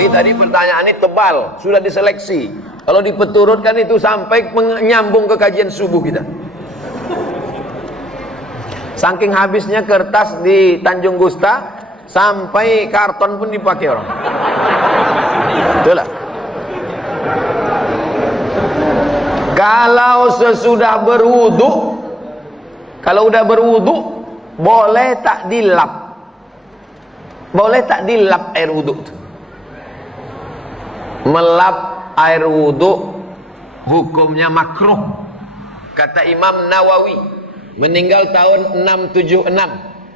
Jadi tadi pertanyaan ini tebal, sudah diseleksi. Kalau dipeturutkan itu sampai menyambung ke kajian subuh kita. Saking habisnya kertas di Tanjung Gusta, sampai karton pun dipakai orang. Itulah. Kalau sesudah berwudu, kalau udah berwudu, boleh tak dilap? Boleh tak dilap air wudu? Melap air wudu hukumnya makruh. Kata Imam Nawawi, meninggal tahun 676,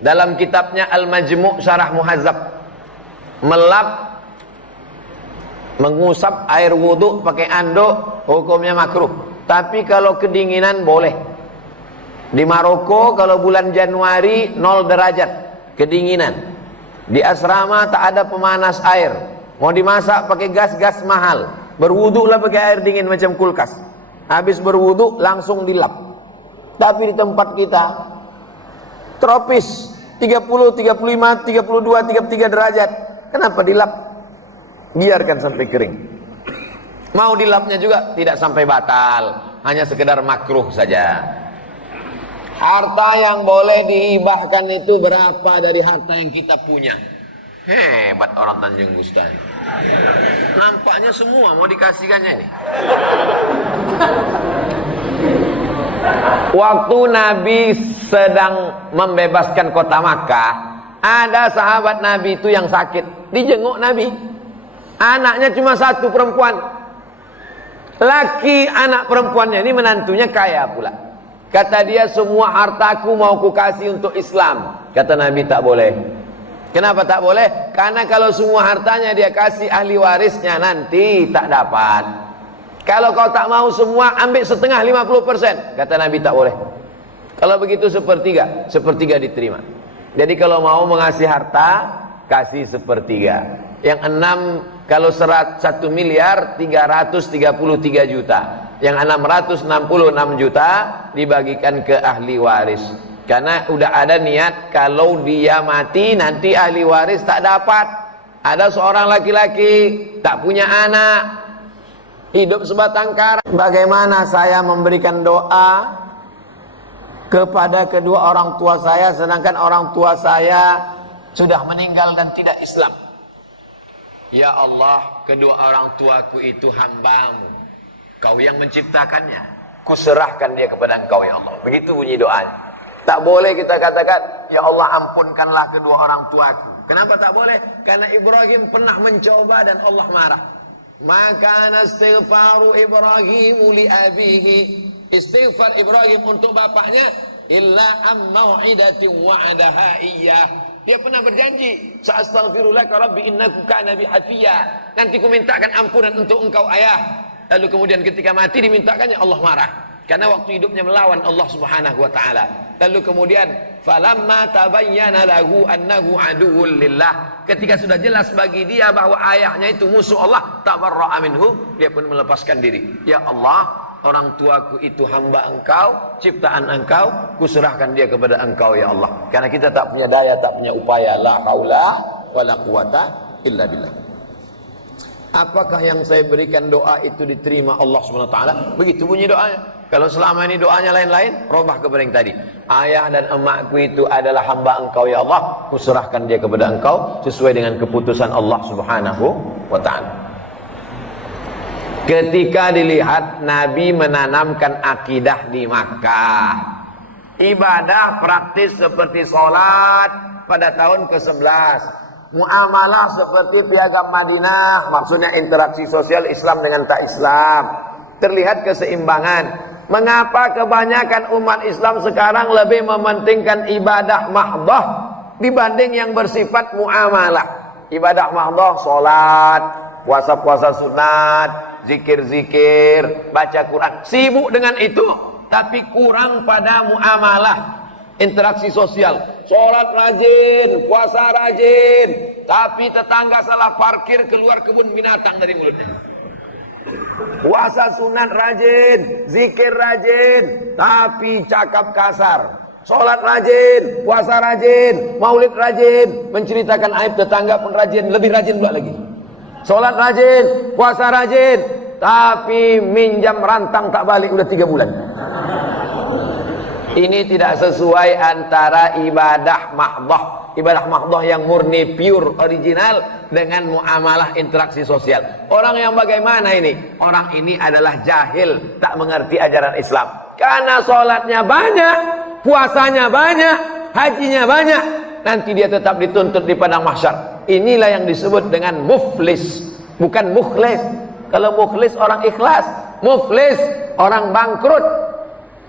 dalam kitabnya Al-Majmu' Syarah Muhazzab. Melap, mengusap air wudu pakai anduk hukumnya makruh. Tapi kalau kedinginan boleh. Di Maroko kalau bulan Januari 0 derajat kedinginan. Di asrama tak ada pemanas air. Mau dimasak pakai gas mahal. Berwudu lah pakai air dingin macam kulkas. Habis berwudu langsung dilap. Tapi di tempat kita tropis 30, 35, 32, 33 derajat. Kenapa dilap? Biarkan sampai kering. Mau dilapnya juga tidak sampai batal, hanya sekedar makruh saja. Harta yang boleh dihibahkan itu berapa dari harta yang kita punya? Hebat orang Tanjung Gusta. Nampaknya semua mau dikasihkannya ini. Waktu Nabi sedang membebaskan kota Makkah, ada sahabat Nabi itu yang sakit. Dijenguk Nabi. Anaknya cuma satu, perempuan. Laki anak perempuannya ini menantunya kaya pula. Kata dia, semua hartaku mau kukasih untuk Islam. Kata Nabi, tak boleh. Kenapa tak boleh? Karena kalau semua hartanya dia kasih ahli warisnya, nanti tak dapat. Kalau kau tak mau semua, ambil setengah 50%. Kata Nabi, tak boleh. Kalau begitu sepertiga diterima. Jadi kalau mau mengasih harta, kasih sepertiga. Yang 6, kalau 1 miliar 333 juta. Yang 666 juta dibagikan ke ahli waris. Karena udah ada niat kalau dia mati nanti ahli waris tak dapat. Ada seorang laki-laki tak punya anak, hidup sebatang kara. Bagaimana saya memberikan doa kepada kedua orang tua saya, sedangkan orang tua saya sudah meninggal dan tidak Islam? Ya Allah, kedua orang tuaku itu hamba-Mu. Kau yang menciptakannya, kuserahkan dia kepada Engkau ya Allah. Begitu bunyi doanya. Tak boleh kita katakan, ya Allah ampunkanlah kedua orang tuaku. Kenapa tak boleh? Karena Ibrahim pernah mencoba dan Allah marah. Maka istighfaru Ibrahim li abihi, istighfar Ibrahim untuk bapaknya, illa am mau'idatin wa'adaha iyyah. Dia pernah berjanji, sa'astaghfirullah rabbi innahu kana bi hafiya. Nanti ku mintakan ampunan untuk engkau ayah. Lalu kemudian ketika mati dimintakannya, Allah marah. Karena waktu hidupnya melawan Allah Subhanahu wa taala. Lalu kemudian falamma tabayyana lahu annahu aduwwul lillah. Ketika sudah jelas bagi dia bahwa ayahnya itu musuh Allah, tabarra'a minhu, dia pun melepaskan diri. Ya Allah, orang tuaku itu hamba Engkau, ciptaan Engkau, kuserahkan dia kepada Engkau ya Allah. Karena kita tak punya daya, tak punya upaya, la haula wala quwata illa billah. Apakah yang saya berikan doa itu diterima Allah SWT? Begitu bunyi doanya. Kalau selama ini doanya lain-lain, robah kepada yang tadi. Ayah dan emakku itu adalah hamba Engkau ya Allah, kuserahkan dia kepada Engkau sesuai dengan keputusan Allah Subhanahu wa ta'ala. Ketika dilihat Nabi menanamkan akidah di Makkah, ibadah praktis seperti sholat pada tahun ke-11, muamalah seperti piagam Madinah, maksudnya interaksi sosial Islam dengan tak Islam, terlihat keseimbangan. Mengapa kebanyakan umat Islam sekarang lebih mementingkan ibadah mahdoh dibanding yang bersifat muamalah? Ibadah mahdoh, sholat, puasa-puasa sunat, zikir-zikir, baca Quran, sibuk dengan itu, tapi kurang pada muamalah, interaksi sosial. Sholat rajin, puasa rajin, tapi tetangga salah parkir, keluar kebun binatang dari mulutnya. Puasa sunat rajin, zikir rajin, tapi cakap kasar. Sholat rajin, puasa rajin, maulid rajin, menceritakan aib tetangga pun rajin, lebih rajin pula lagi. sholat rajin, puasa rajin, tapi minjam rantang tak balik udah 3 bulan. Ini tidak sesuai antara ibadah mahdoh yang murni, pure, original dengan muamalah interaksi sosial. Orang yang bagaimana ini? Orang ini adalah jahil, tak mengerti ajaran Islam. Karena sholatnya banyak, puasanya banyak, hajinya banyak, nanti dia tetap dituntut di padang mahsyar. Inilah yang disebut dengan muflis, bukan mukhlis. Kalau mukhlis orang ikhlas, muflis orang bangkrut.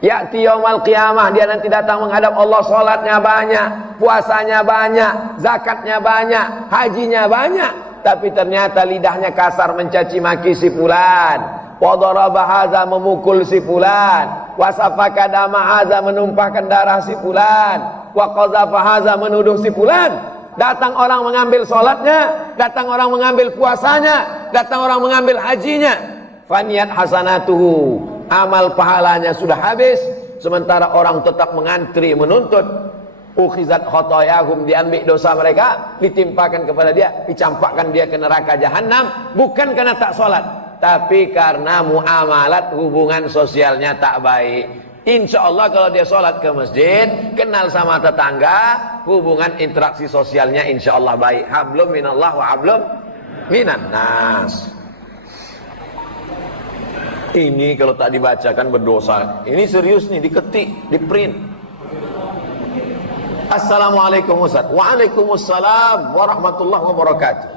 Ya'ti yaumal qiyamah, dia nanti datang menghadap Allah, sholatnya banyak, puasanya banyak, zakatnya banyak, hajinya banyak, tapi ternyata lidahnya kasar mencaci maki si fulan, wa daraba hadza, memukul si fulan, wa safaka dama hadza, menumpahkan darah si fulan, wa qazafa hadza, menuduh si fulan. Datang orang mengambil sholatnya, datang orang mengambil puasanya, datang orang mengambil hajinya, faniyat hasanatuhu, amal pahalanya sudah habis, sementara orang tetap mengantri menuntut. Ukhizat khotoyahum, diambil dosa mereka, ditimpakan kepada dia, dicampakkan dia ke neraka jahanam, bukan karena tak sholat, tapi karena muamalat, hubungan sosialnya tak baik. Insya Allah kalau dia sholat ke masjid, kenal sama tetangga, hubungan interaksi sosialnya insya Allah baik. Hablum minallah wa hablum minan nas. Ini kalau tak dibacakan berdosa. Ini serius nih, diketik, di print. Assalamualaikum Ustaz. Waalaikumsalam warahmatullahi wabarakatuh.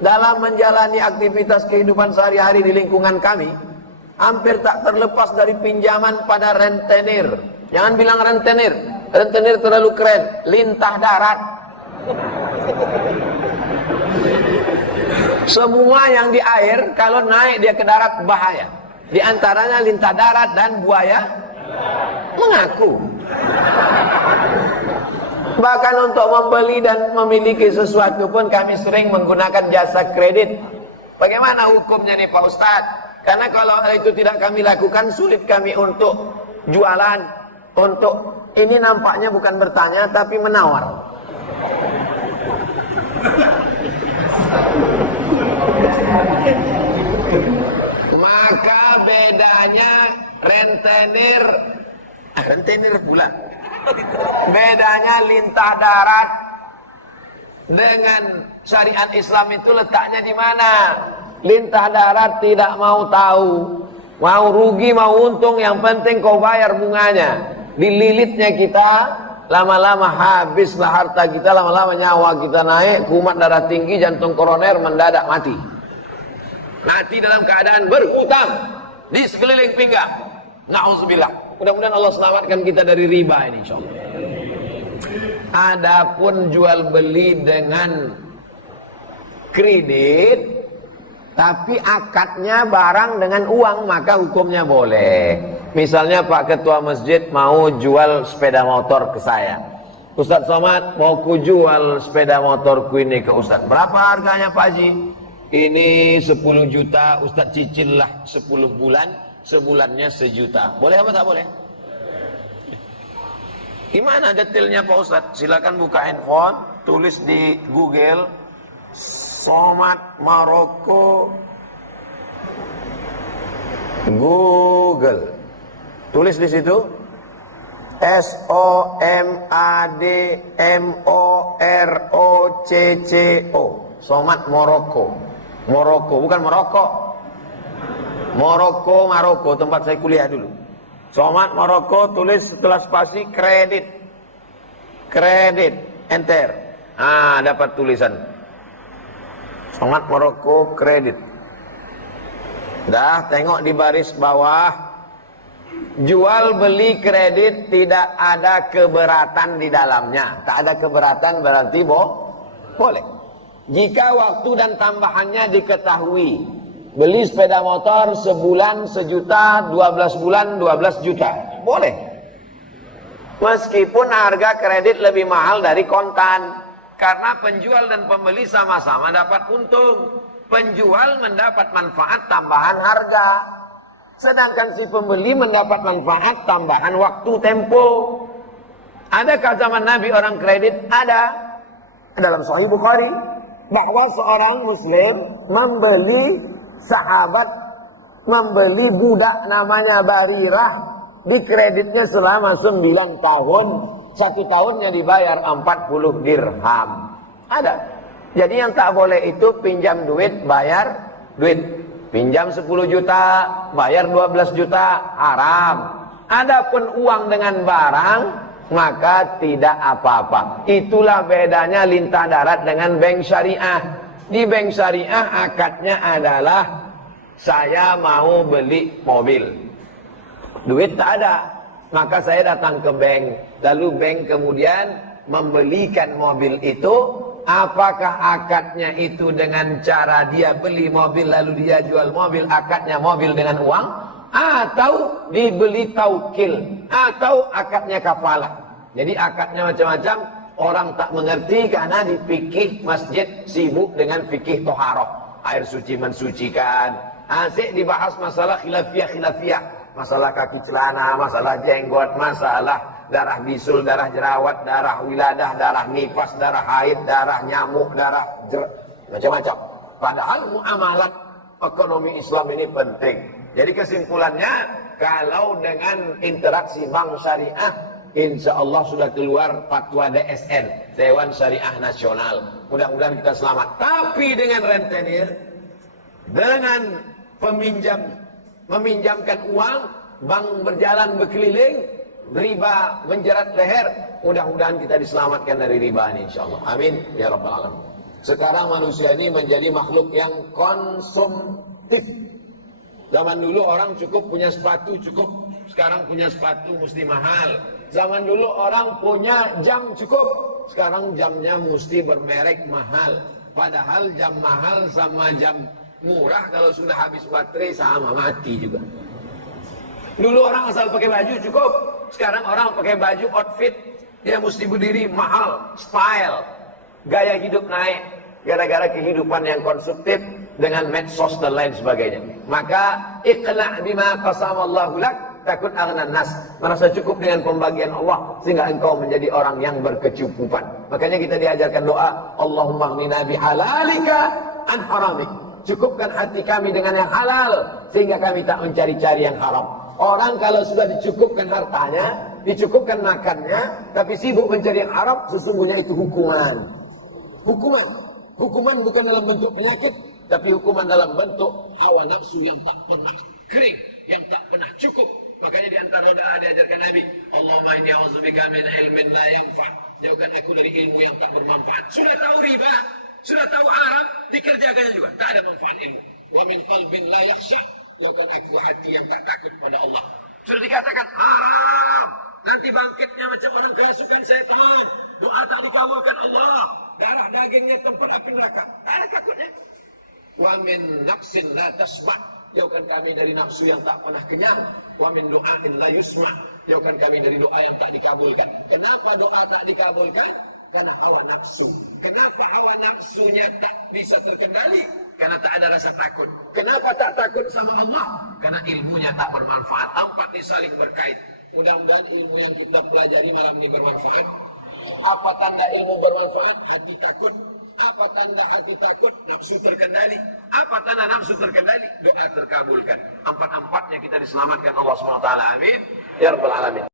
Dalam menjalani aktivitas kehidupan sehari-hari di lingkungan kami, hampir tak terlepas dari pinjaman pada rentenir. Jangan bilang rentenir. Rentenir terlalu keren. Lintah darat. Semua yang di air, kalau naik dia ke darat bahaya. Di antaranya lintah darat dan buaya mengaku. Bahkan untuk membeli dan memiliki sesuatu pun kami sering menggunakan jasa kredit. Bagaimana hukumnya nih Pak Ustadz? Karena kalau itu tidak kami lakukan, sulit kami untuk jualan. Untuk ini nampaknya bukan bertanya tapi menawar. Maka bedanya rentenir pula. Bedanya lintah darat dengan syariat Islam itu letaknya di mana? Lintah darat tidak mau tahu, mau rugi mau untung, yang penting kau bayar bunganya. Dililitnya kita, lama-lama habislah harta kita, lama-lama nyawa kita naik, kumat darah tinggi, jantung koroner mendadak mati. Mati dalam keadaan berhutang di sekeliling pinggang. Na'udzubillah. Mudah-mudahan Allah selamatkan kita dari riba ini insyaallah. Adapun jual beli dengan kredit tapi akadnya barang dengan uang, maka hukumnya boleh. Misalnya Pak Ketua Masjid mau jual sepeda motor ke saya. Ustadz Somad, mau ku jual sepeda motorku ini ke Ustadz. Berapa harganya Pak Haji? Ini 10 juta, Ustadz cicillah 10 bulan, sebulannya 1 juta. Boleh apa tak boleh? Gimana detailnya Pak Ustadz? Silakan buka handphone, tulis di Google Somad Maroko, Google. Tulis di situ SOMADMOROCCO, Somad Maroko. Maroko, bukan Maroko. Maroko, tempat saya kuliah dulu. Somad Maroko, tulis setelah spasi kredit. Kredit, enter. Dapat tulisan. Somad Maroko kredit. Dah, tengok di baris bawah. Jual beli kredit tidak ada keberatan di dalamnya. Tak ada keberatan berarti boleh. Jika waktu dan tambahannya diketahui. Beli sepeda motor sebulan 1 juta, 12 bulan 12 juta. Boleh. Meskipun harga kredit lebih mahal dari kontan. Karena penjual dan pembeli sama-sama dapat untung. Penjual mendapat manfaat tambahan harga. Sedangkan si pembeli mendapat manfaat tambahan waktu tempo. Adakah zaman Nabi orang kredit? Ada. Dalam Sahih Bukhari. bahwa seorang muslim membeli budak namanya Barirah, dikreditnya selama 9 tahun, 1 tahunnya dibayar 40 dirham. Ada. Jadi yang tak boleh itu pinjam duit, bayar duit. Pinjam 10 juta, bayar 12 juta, haram. Adapun uang dengan barang, maka tidak apa-apa. Itulah bedanya lintah darat dengan bank syariah. Di bank syariah akadnya adalah saya mau beli mobil. Duit tak ada, maka saya datang ke bank. Lalu bank kemudian membelikan mobil itu. Apakah akadnya itu dengan cara dia beli mobil lalu dia jual mobil, akadnya mobil dengan uang, atau dibeli taukil, atau akadnya kafalah. Jadi akadnya macam-macam, orang tak mengerti karena di fikih masjid sibuk dengan fikih toharoh, air suci mensucikan. Asik dibahas masalah khilafiyah, masalah kaki celana, masalah jenggot, masalah darah bisul, darah jerawat, darah wiladah, darah nifas, darah haid, darah nyamuk, darah macam-macam. Padahal muamalat ekonomi Islam ini penting. Jadi kesimpulannya, kalau dengan interaksi bank syariah, insya Allah sudah keluar fatwa DSN, Dewan Syariah Nasional. Mudah-mudahan kita selamat. Tapi dengan rentenir, dengan meminjamkan uang, bank berjalan berkeliling, riba menjerat leher, mudah-mudahan kita diselamatkan dari riba ini insyaallah. Amin ya rabbal alamin. Sekarang manusia ini menjadi makhluk yang konsumtif. Zaman dulu orang cukup punya sepatu cukup, sekarang punya sepatu mesti mahal. Zaman dulu orang punya jam cukup, sekarang jamnya mesti bermerek mahal. Padahal jam mahal sama jam murah kalau sudah habis baterai sama, mati juga. Dulu orang asal pakai baju cukup, sekarang orang pakai baju outfit, dia mesti berdiri mahal, style, gaya hidup naik, gara-gara kehidupan yang konsumtif dengan medsos dan lain sebagainya. Maka iqna' bima qasamallahu lak takun aghnan nas. Merasa cukup dengan pembagian Allah sehingga engkau menjadi orang yang berkecukupan. Makanya kita diajarkan doa, Allahumma aghnina bihalalika an haramik. Cukupkan hati kami dengan yang halal sehingga kami tak mencari-cari yang haram. Orang kalau sudah dicukupkan hartanya, dicukupkan makannya, tapi sibuk mencari yang haram, sesungguhnya itu hukuman. Hukuman bukan dalam bentuk penyakit, tapi hukuman dalam bentuk hawa nafsu yang tak pernah kering, yang tak pernah cukup. Makanya di antara doa diajarkan Nabi, Allahumma inni a'udzubika min ilmin la yanfa'. Jauhkan aku dari ilmu yang tak bermanfaat. Sudah tahu riba, sudah tahu haram, dikerjakannya juga tak ada manfaat ilmu. Wa min qalbin la yakhsha'. Jauhkan aku hati yang tak takut pada Allah. Sudah dikatakan haram, nanti bangkitnya macam orang kerasukan setan, doa tak dikabulkan Allah, darah dagingnya tempat api neraka. Ada takutnya. Wa min nafsin la tasma'. Jauhkan kami dari nafsu yang tak pernah kenyang. Wa min du'ain la yusma'. Jauhkan kami dari doa yang tak dikabulkan. Kenapa doa tak dikabulkan? Karena hawa nafsu. Kenapa hawa nafsunya tak bisa terkendali? Karena tak ada rasa takut. Kenapa tak takut sama Allah? Karena ilmunya tak bermanfaat. Empat ini saling berkait. Mudah-mudahan ilmu yang kita pelajari malam ini bermanfaat. Apa tanda ilmu bermanfaat? Hati takut. Apa tanda hati takut? Nafsu terkendali. Apa tanda nafsu terkendali? Doa terkabulkan. Empat-empatnya kita diselamatkan Allah SWT. Amin. Ya Rabbal Alamin.